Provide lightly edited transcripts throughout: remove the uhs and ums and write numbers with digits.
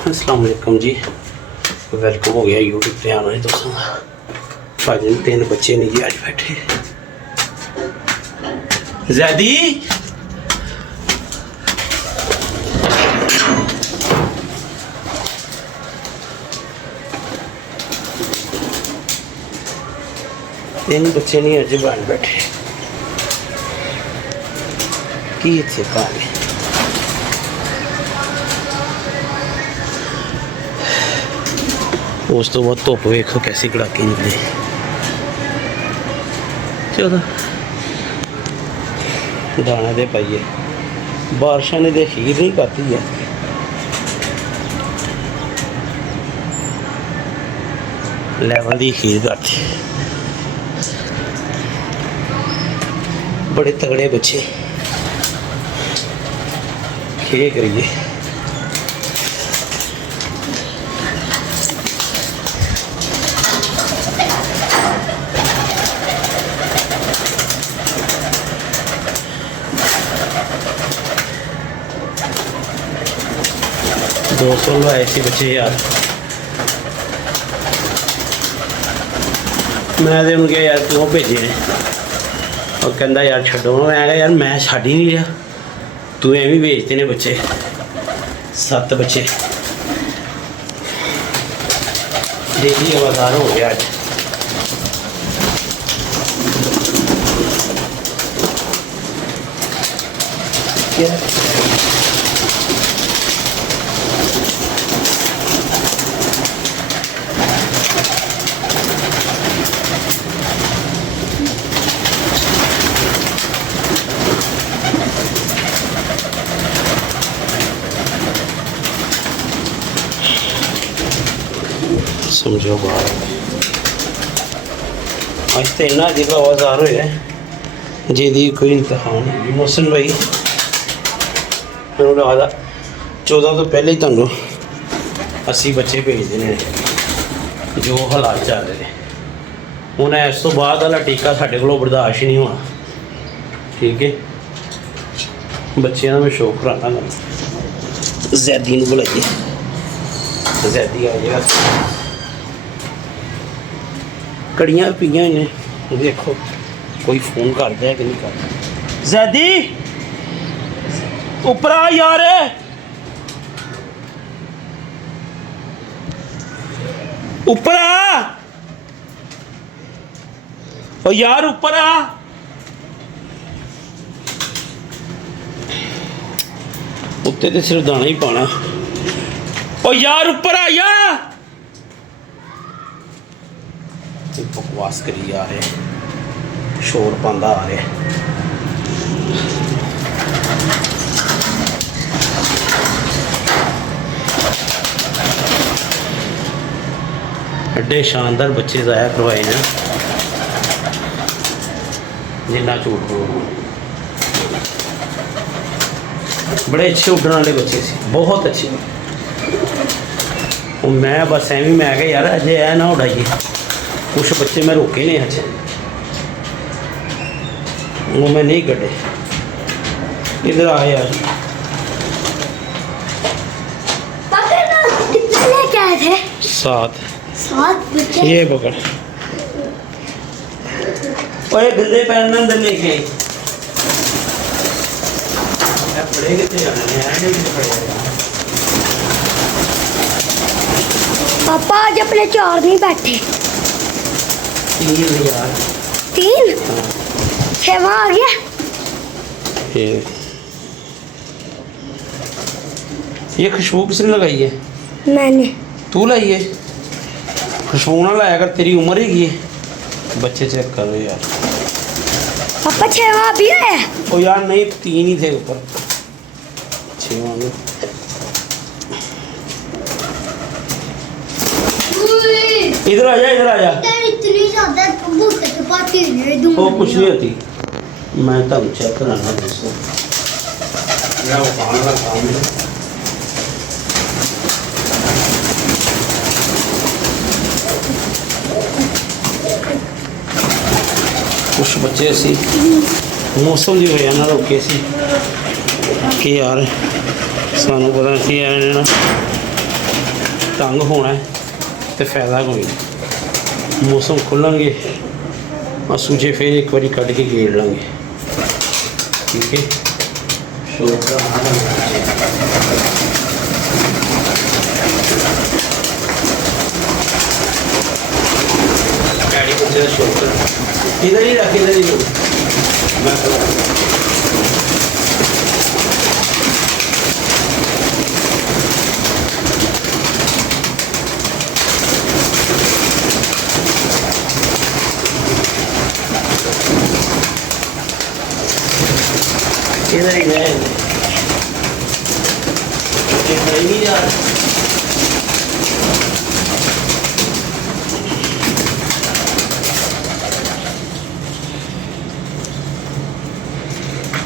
अस्सलाम वालेकुम जी, वेलकम हो गया यूट्यूब पे आना है दोस्तों का। फाइनली 3 बच्चे नहीं जी आज बैठे। ज़ैदी तीन बच्चे नहीं अज बाहर बैठे की इतने कहानी। उस तो बाद धुप वेखो कैसी कड़ाकी निकली। चलो दाना दे पाइए, बारिशा ने तो हीर नहीं करती है। लेवल की हीर करती, बड़े तगड़े बच्चे क्या करिए। दोस्तों लाए थे बच्चे यार, मैं तो उनके यार क्यों भेजे ने, और कहता यार छड्डो। मैं कहा यार मैं छड्ड ही नहीं रहा, तू एवं भेजते ने बच्चे। 7 बच्चे डेली आवाज़ार हो गया अज। क्या समझो बात, अज तो इन्ना अजीब आवाज़ार हो जी कोई इंतहा नहीं। मोहसिन भाई मैं लगा 14 तो पहले ही तुहानू 80 बच्चे भेज देने जो हालात चल रहे हैं। हूँ इस तो बाद वाला टीका साढ़े को बर्दाश्त ही नहीं होना। ठीक है, बच्चों का मैं शौक कराना। ज़ैदी बुलाइए, ज़ैदी आ जाएगा। कड़ियाँ पीया ने, देखो कोई फोन कर दिया कि नहीं कर। ज़ैदी ऊपर आ यार, ऊपर आ ओ यार, ऊपर आ। उत्ते तो सिर्फ दाना ही पाना। ओ यार ऊपर आ यार, बकवास करी आ रहे, शोर पांदा आ रहा। एडे शानदार बच्चे ज़ाया करवाए हैं, जिन्ना झूठ बोलो। बड़े अच्छे उड़ने वाले बच्चे से, बहुत अच्छे। मैं बस एवं मैं क्या यार अजय ऐ ना उड़ाइए। कुछ बच्चे मैं रोके नहीं अच्छे, वो मैं नहीं कटे। इधर आ यार, क्या थे? 7 बच्चे। ये पकड़, ओए गंदे पैर ना अंदर लेके आई। बड़े कितने जाने हैं पापा आज अपने 4 नहीं बैठे। 3 यार, 3 छवा आ गया। ये खुशबू किसने लगाई है? मैंने। तू लाई है? खुशबू ना लाया कर, तेरी उम्र ही है। बच्चे चेक करो यार। पापा छवा भी है। ओ यार नहीं, 3 ही थे ऊपर, 6वां में। इधर आ जा, इधर आ जा। इतनी ज्यादा बहुत चपाती है। वो कुछ नहीं होती, मैं तब चेक कराना दोस्तों। मेरा वो काम का काम है। कुछ बच्चे ऐसी मौसम की वजह ना रोके सी कि यार सानू पता नहीं ना ਤੰਗ ਹੋਣਾ ਹੈ ਤੇ ਫਾਇਦਾ ਕੋਈ ਨਹੀਂ। ਮੌਸਮ ਖੁੱਲਣਗੇ ਸੂਜੇ ਫਿਰ ਇੱਕ ਵਾਰੀ ਕੱਢ ਕੇ ਗੇੜ ਲਾਂਗੇ। ਠੀਕ ਹੈ ਸ਼ੋਰ गाड़ी को जरा शो कर इधर ही रख इधर ही लो मैं इधर ही गए इधर ही जा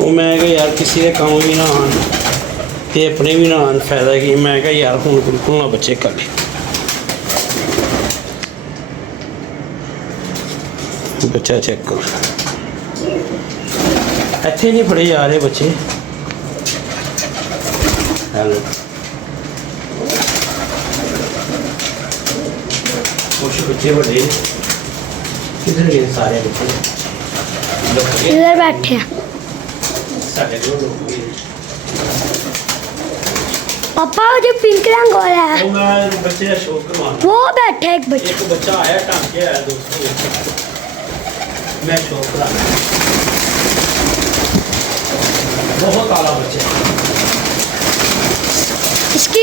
ਉਹ ਮੈਂ ਕਿਹਾ ਯਾਰ ਕਿਸੇ ਦੇ ਕੰਮ ਵੀ ਨਾ ਆਉਣ ਤੇ ਆਪਣੇ ਵੀ ਨਾ ਆਉਣ ਫਾਇਦਾ ਕੀ। ਮੈਂ ਕਿਹਾ ਯਾਰ ਹੁਣ ਬਿਲਕੁਲ ਨਾ ਬੱਚੇ ਕੱਢੇ। ਬੱਚਾ ਚੈੱਕ ਕਰੋ ਇੱਥੇ ਨਹੀਂ ਫੜੇ ਜਾ ਰਹੇ ਬੱਚੇ। ਹੈਲੋ ਕੁਛ ਬੱਚੇ ਵੱਡੇ ਕਿੱਧਰ ਗਏ ਸਾਰੇ ਬੱਚੇ इधर बैठे हैं। ਸਾਡੇ ਕੋਲ ਲੋਕ ਗਏ। पापा वो जो पिंक रंग वाला है ਉਹ ਮੈਂ ਬੱਚੇ ਦਾ ਸ਼ੌਕ ਕਰਵਾਉਣਾ। वो बैठा है एक बच्चा। एक बच्चा आया टांग के आया दोस्तों मैं शौक करा बहुत आला बच्चा। इसकी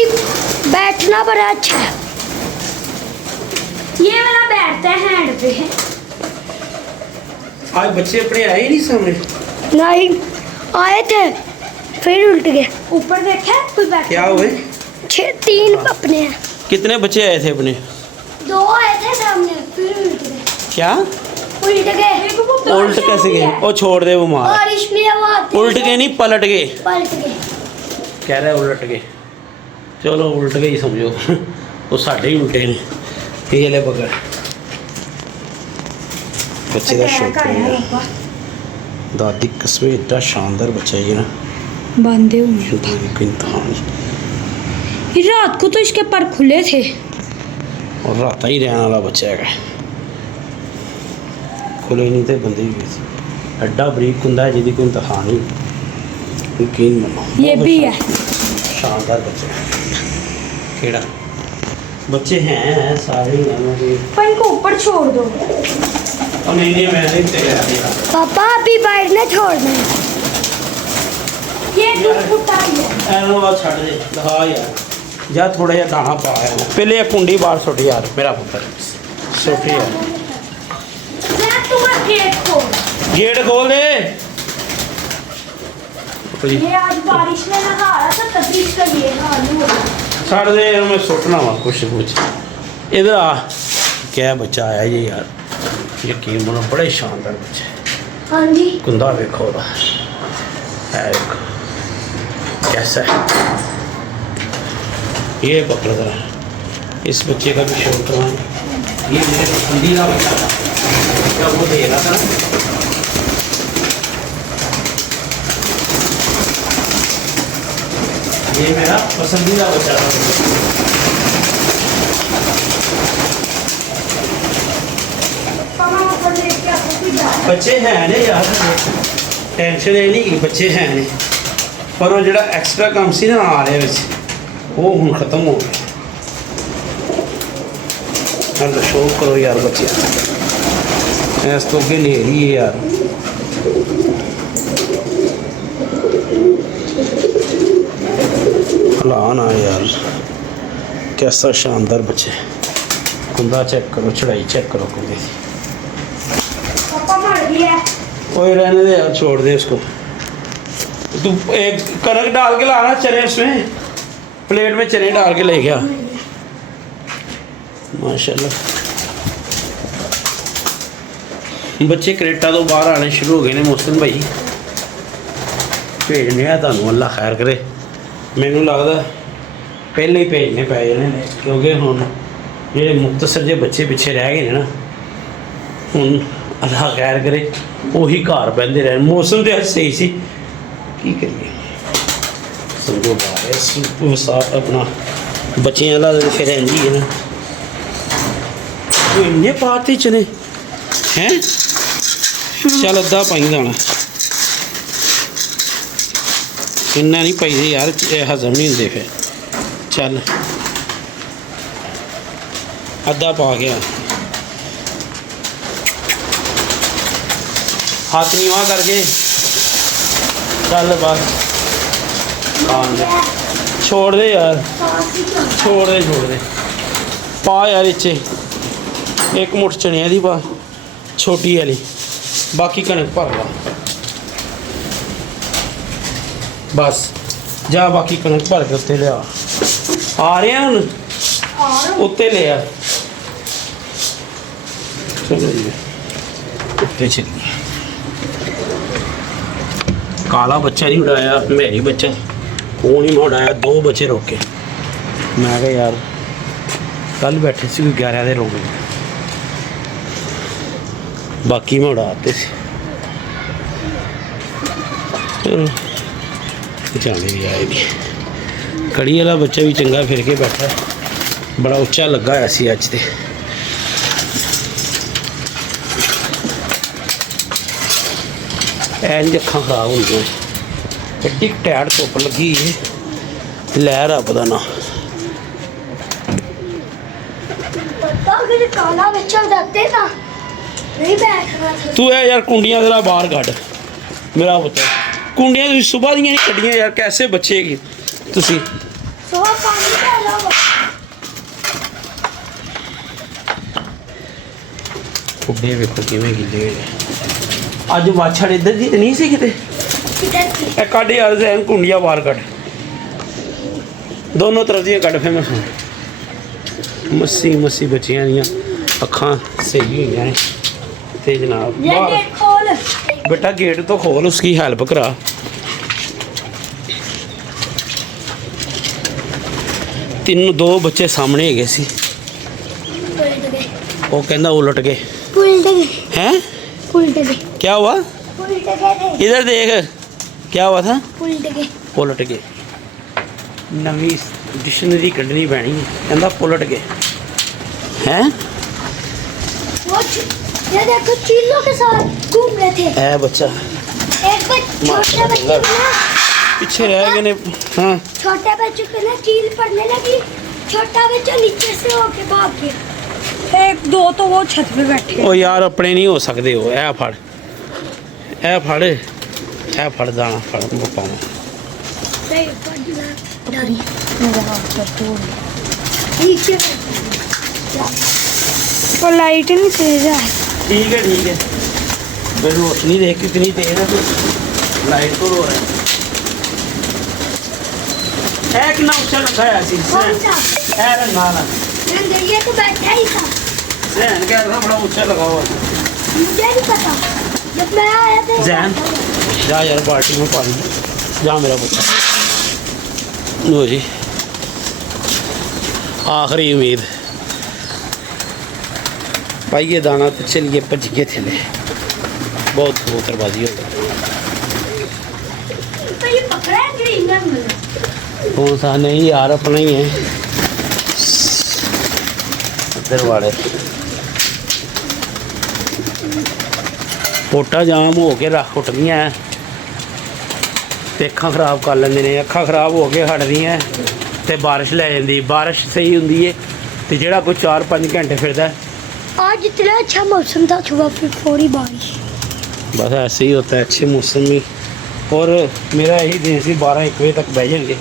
बैठना बड़ा अच्छा है। ये वाला बैठता है हैंड पे। आज बच्चे अपने आए ही नहीं सामने। नहीं आए थे फिर उल्ट गए। ऊपर देखा कोई बैठा क्या हुए? 3 अपने हैं। कितने बच्चे आए थे अपने? 2 आए थे सामने फिर उल्ट गए। क्या उल्ट गए। उल्ट कैसे गए? ओ छोड़ दे वो मार। बारिश में वो आते उल्ट गए नहीं पलट गए। पलट गए। कह रहा है उलट गए। चलो उल्ट गए ही समझो वो साढ़े ही उल्टे ने। ये ले पकड़ बच्चे का शौक दादी कसम एडा शानदार बच्चा है ना। बांधे हुए इंतहान रात को तो इसके पर खुले थे और रात ही रहने वाला बच्चा है। खुले नहीं थे बंदे भी थे। एडा बरीक हुंदा है जिहदी कोई इंतहान नहीं। यकीन मनो ये भी है शानदार बच्चा केड़ा बच्चे हैं सारे ही हैं। पर इनको ऊपर छोड़ दो। और नहीं मैं नहीं तेरे पापा अभी बैठना छोड़ना है। ये दूध उतार ले। ਐਨੂੰ ਆ ਛੱਡ ਦੇ ਦਿਖਾ ਯਾਰ ਜਾ ਥੋੜਾ ਜਿਹਾ ਦਾਣਾ ਪਾ ਇਹਨੂੰ। ਪਹਿਲੇ ਇਹ ਕੁੰਡੀ ਬਾਹਰ ਸੁੱਟ ਯਾਰ ਮੇਰਾ ਪੁੱਤਰ ਸੁੱਟ ਯਾਰ। मैं तुम्हारा गेट खोल। गेट खोल दे। ये आज बारिश में नहा रहा था तभी इसका ये हाल हुआ। ਛੱਡ ਦੇ ਇਹਨੂੰ ਮੈਂ ਸੁੱਟਣਾ ਵਾ ਕੁਛ ਇਧਰ ਆ। ਕਿਆ ਬੱਚਾ ਆਇਆ ਜੀ ਯਾਰ ਯਕੀਨ ਮਨੋ ਬੜੇ ਸ਼ਾਨਦਾਰ ਬੱਚੇ। हाँ जी कुंदा देखो है देखो कैसा है। ये पकड़ जरा इस बच्चे का भी शौक करवाएं। ये मेरे पसंदीदा बच्चा था क्या वो दे रहा था। ये मेरा पसंदीदा बच्चा था। बच्चे हैं ने यार टेंशन ये नहीं कि बच्चे हैं ने पर वो जो एक्सट्रा काम सी ना आ रहा वो हूँ खत्म हो गया। तो शौक करो यार बच्चे इस तो अगे ले रही है यार। हलाना यार कैसा शानदार बच्चे। कुंदा चेक करो चढ़ाई चेक करो कुंदे की। कोई रहने दे यार छोड़ दे उसको। तू एक कनक डाल के लाना चने उसमें प्लेट में चने डाल के ले गया माशाल्लाह। बच्चे कनेडा तो बाहर आने शुरू हो गए ने मोहसिन भाई भेजने आ तुहानू अल्लाह खैर करे। मैनू लगता पहले ही भेजने पै जाने क्योंकि हुण जेह्ड़े मुख्तसर जे बच्चे पिछे रह गए ना हुण अल्लाह खैर करे ਉਹੀ ਘਰ ਬਹਿੰਦੇ ਰਹਿਣ। ਮੌਸਮ ਤੇ ਅੱਜ ਸਹੀ ਸੀ ਕੀ ਕਰੀਏ समझो बाहर अपना बच्चियां ला तो फिर इंज ही है ना। इन्ने पाते चने हैं। चल अद्धा पाई दाना, इन्ना नहीं पाई दे यार, हजम नहीं होंगे फिर। चल अद्धा पा गया, हाथ नीवा करके। चल बस खान दे, छोड़ दे यार, छोड़ दे पा यार। इच्चे एक मुठ चने दी पा, छोटी वाली, बाकी कणक भर ला बस। जा बाकी कणक भर के उत्ते लिया, आ रहे हैं हम उत्ते ले आ। चलो जी उत्ते चलिए। काला बच्चा नहीं उड़ाया, मेरी बच्चा वो नहीं मैं उड़ाया, 2 बच्चे रोके। मैं कहा यार कल बैठे सी 11 दे रोक, बाकी मैं उड़ाते सी। चलो जाने भी आएगी। कड़ी वाला बच्चा भी चंगा फिर के बैठा, बड़ा उच्चा लगा है सी अज ते। इंज अखां खराब हो गई, एड्डी टैट धुप्प लगी है, लै रब दा ना। काला बच्चा जाते ना नहीं बैठना था। तू है यार कुंडियां जरा बाहर कढ़ मेरा पुत्र, कुंडियां तुसीं सुबह दियां नहीं कड्डियां यार, कैसे बच्चे की तुसीं। सुबह पानी डाला कुड्डे वेखो किवें गिले होए। अज वाछड़ इधर दी ते नहीं सी किते, ए कढ़ यार जैन कुंडियां बाहर कढ़, दोनों तरफ दियां कढ़। फिर मैं मस्सी मस्सी बच्चियां दियां अखां सही हुई ने ते जनाब। खोल बेटा गेट तो खोल, उसकी हेल्प करा। तीन 2 बच्चे सामने है सी, वो कहना उलट गए हैं। उल्ट गए क्या हुआ? उल्ट गए इधर देख, क्या हुआ था? उल्ट गए। नवी डिक्शनरी कढ़नी पैनी है, कहना उलट गए हैं। ये देखो चीलों के साथ घूम रहे थे। है बच्चा एक छोटे बच्चे ना पीछे रह गए ने। हाँ छोटे बच्चों को ना चील पड़ने लगी, छोटा बच्चा नीचे से होके भाग गया। 1-2 तो वो छत पे बैठे। ओ यार अपने नहीं हो सकते हो। ए फड़, ए फड़, ए फड़ दाना फड़ पाऊँ। वो लाइट नहीं तेज है। ठीक है ठीक है, मेरी रोशनी देख कितनी तेज है, तो लाइट तो रो रहा है। कितना ऊंचा लगा है ऐसी है ना ना ये तो बैठा ही था। जैन कह रहा बड़ा ऊंचा लगा हुआ। मुझे नहीं पता, जब मैं आया था। जैन जा यार बाल्टी में पानी जा मेरा बच्चा। लो जी आखिरी उम्मीद पाइए दाना तो चलिए भज के थे। बहुत कबूतरबाजी हो गई। कौन सा? नहीं यार अपना ही है इधर वाले। पोटा जाम हो के रख उठदियां ते अखां खराब कर लेंदे ने। अखां खराब हो के हटदियां ते बारिश लै जांदी। बारिश सही हुंदी है ते जेड़ा कोई 4-5 घंटे फिरदा। आज इतना अच्छा मौसम था, सुबह फिर थोड़ी बारिश। बस ऐसे ही होता है अच्छे मौसम में। और मेरा यही दिन से 12-1 बजे तक बह जाएंगे,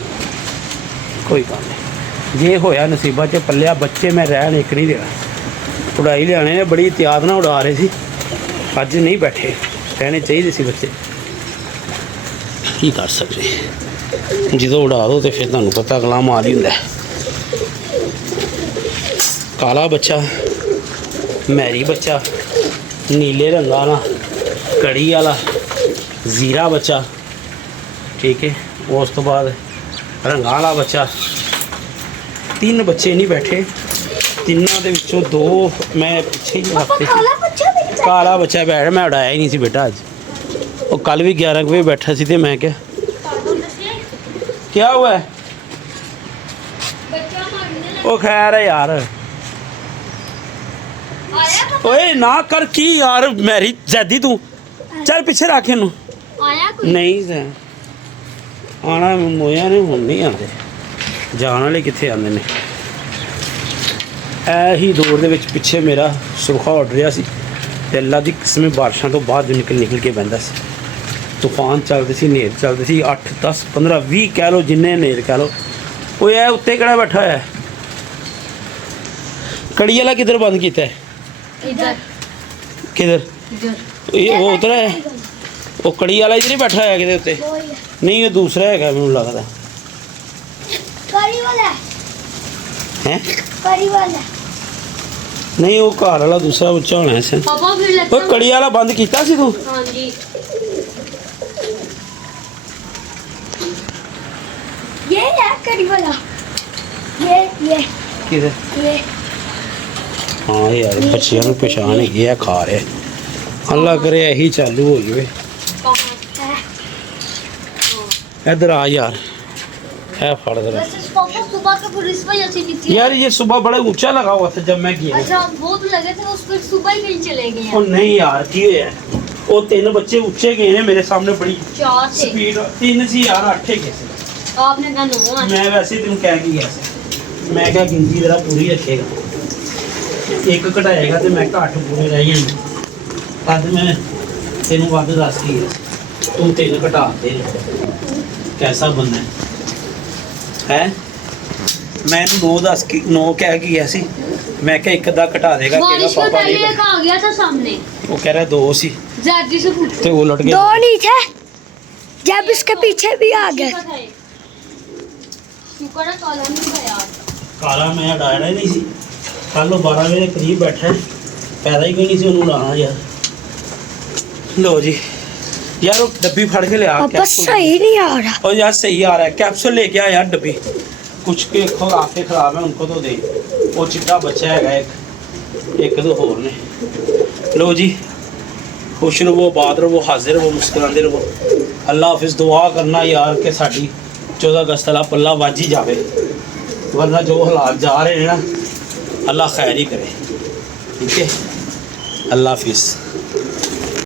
कोई गल नहीं। जे होया नसीबा च पलिया बच्चे मैं रहन एक नहीं देना। उड़ाई लियाने ने बड़ी एहतियात ना उड़ा रहे थे, अज नहीं बैठे, रहने चाहिए सी बच्चे। की कर सकते, जो उड़ा दो तो फिर तुहानू पता अगला माल ही हुंदा है। काला बच्चा, मैरी बच्चा, नीले रंग वाला, कड़ी वाला, जीरा बच्चा, ठीक है। उस तो बाद रंगा वाला बच्चा। 3 बच्चे नहीं बैठे, तिनों के विचों 2 मैं पिछे ही रखते। काला बच्चा बैठ, मैं उड़ाया ही नहीं सी बेटा अज। वो कल भी 11 बजे बैठा सी, तो मैं क्या हुआ है? ਉਹ ਖੈਰ ਹੈ ਯਾਰ ਆਇਆ ਪਾਪਾ ਓਏ ਨਾ ਕਰ ਕੀ ਯਾਰ ਮੈਰੀ ਜ਼ੈਦੀ ਤੂੰ ਚੱਲ ਪਿੱਛੇ ਰੱਖ ਇਹਨੂੰ ਆਇਆ ਕੋਈ ਨਹੀਂ ਸਰ ਆਣਾ ਮੋਇਆ ਨੇ ਹੁਣ ਨਹੀਂ ਆਉਂਦੇ ਜਾਣ ਵਾਲੇ ਕਿੱਥੇ ਆਉਂਦੇ ਨੇ ਇਹੀ ਦੌਰ ਦੇ ਵਿੱਚ ਪਿੱਛੇ ਮੇਰਾ ਸੁਰਖਾ ਉੱਡ ਰਿਹਾ ਸੀ ਤੇ ਅੱਲਾ ਦੀ ਕਿਸਮੇ ਬਾਰਿਸ਼ਾਂ ਤੋਂ ਬਾਅਦ ਨਿਕਲ ਕੇ ਬਹਿੰਦਾ ਸੀ ਤੂਫਾਨ ਚੱਲਦੇ ਸੀ ਹਨੇਰ ਚੱਲਦੇ ਸੀ 8 10 15 20 ਕਹਿ ਲਓ ਜਿੰਨੇ ਹਨੇਰ ਕਹਿ ਲਓ ਓਏ ਇਹ ਉੱਤੇ ਕਿਹੜਾ ਬੈਠਾ ਹੋਇਆ ਹੈ ਕੜੀ ਵਾਲਾ ਕਿੱਧਰ ਬੰਦ ਕੀਤਾ ਹੈ इधर ਕਿੱਧਰ इधर ਇਹ ਉਹ ਉਧਰ ਹੈ ਉਹ ਕੜੀ ਵਾਲਾ ਇਧਰ ਹੀ ਬੈਠਾ ਹੋਇਆ ਕਿਤੇ ਉੱਤੇ वो ही है ਨਹੀਂ ਉਹ ਦੂਸਰਾ ਹੈਗਾ ਮੈਨੂੰ ਲੱਗਦਾ करी वाला ਹੈ करी वाला ਨਹੀਂ ਉਹ ਘਰ ਵਾਲਾ ਦੂਸਰਾ ਉੱਚਾ ਹੋਣਾ ਸੀ पापा फिर लगता ਉਹ ਕੜੀ ਵਾਲਾ ਬੰਦ ਕੀਤਾ ਸੀ ਤੂੰ हाँ जी ये है करी वाला ये ਕਿਧਰ ये ਹਾਂ ਯਾਰ ਬੱਚਿਆਂ ਨੂੰ ਪਛਾਣ ਹੈਗੀ ਆ ਖਾ ਰਿਹਾ ਅੱਲਾ ਕਰੇ ਇਹੀ ਚਾਲੂ ਹੋ ਜਾਵੇ कहाँ है ਇੱਧਰ ਆ ਯਾਰ ਇਹ ਫੜ ਦੇ वैसे पापा सुबह का फिर इस वजह से नहीं थी यार ये सुबह बड़ा ऊंचा लगा हुआ था जब मैं गया अच्छा वो भी लगे थे उस पर सुबह ही कहीं चले गए ਉਹ हैं ਨਹੀਂ ਯਾਰ ਕੀ ਹੋਇਆ ਉਹ ਤਿੰਨ ਬੱਚੇ ਉੱਚੇ ਗਏ ਨੇ ਮੇਰੇ ਸਾਹਮਣੇ ਬੜੀ चार थे ਸਪੀਡ ਤਿੰਨ ਸੀ ਯਾਰ 8 ਗਏ ਸੀ आपने कहा नो है ਮੈਂ ਵੈਸੇ ਤੈਨੂੰ ਕਹਿ ਕੇ ਗਿਆ ਸੀ ਮੈਂ ਕਿਹਾ ਗਿਣਤੀ ਜਰਾ ਪੂਰੀ ਰੱਖੇਗਾ ਇੱਕ ਘਟਾਏਗਾ ਤੇ ਮੈਂ ਘੱਟ ਪੂਰੇ ਰਹਿ ਜਾਣੇ ਤਦ ਮੈਂ ਤੈਨੂੰ ਵੱਧ ਦੱਸ ਕੀ ਹੈ ਤੂੰ ਤਿੰਨ ਘਟਾ ਦੇ ਕੈਸਾ ਬੰਦਾ ਹੈ ਮੈਂ ਇਹਨੂੰ 9 ਦੱਸ ਕੇ 9 ਕਹਿ ਕੇ ਗਿਆ ਸੀ ਮੈਂ ਕਿਹਾ ਇੱਕ ਦਾ ਘਟਾ ਦੇਗਾ ਕਿਹੜਾ बारिश के ਪਾਪਾ पहले ਨਹੀਂ एक आ गया था सामने ਉਹ ਕਹਿ ਰਿਹਾ 2 ਸੀ जैदी से पूछो ਤੇ ਉਲਟ दो ਗਿਆ नहीं थे जब इसके पीछे भी आ गए शुक्र है कॉलम में गया ਕਾਲਾ ਮੈਂ ਡਾਇਣਾ ਹੀ ਨਹੀਂ ਸੀ ਕੱਲ ਉਹ 12 ਵਜੇ ਦੇ ਕਰੀਬ ਬੈਠਾ ਪੈਦਾ ਹੀ ਕੋਈ ਨਹੀਂ ਸੀ ਉਹਨੂੰ ਲਾਣਾ ਯਾਰ ਲੋ ਜੀ यार वो डब्बी फाड़ के ले आ पापा सही नहीं आ रहा और यार सही आ रहा है कैप्सूल लेके आ यार डब्बी कुछ के आंखें खराब है उनको तो दे वो चिट्टा बच्चा है एक दो होर ने लो जी खुश रहो आबाद रहो हाजिर रहो मुस्कुराते रहो अल्लाह हाफिज दुआ करना यार के साड़ी 14 अगस्त वाला पल्ला वज ही जाए वरना जो हालात जा रहे हैं ना अल्लाह खैर ही करे ठीक है अल्लाह हाफिज